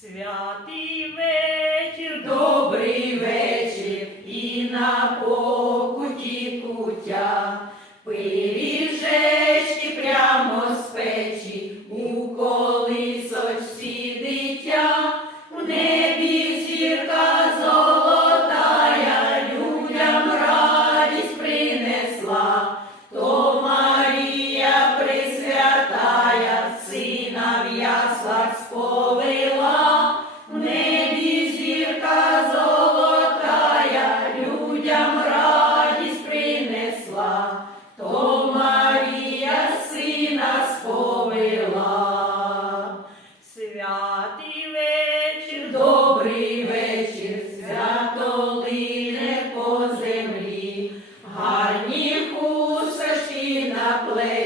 Святий вечір, Добрий вечір і на покуті кутя, пиріжечки прямо з печі, у колисочці дитя, в небі зірка золотая, людям радість принесла, то Марія Пресвятая, сина в яслах сповила. Хусточки на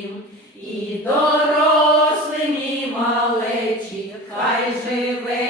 всім, і дорослим, і малечі, хай живе.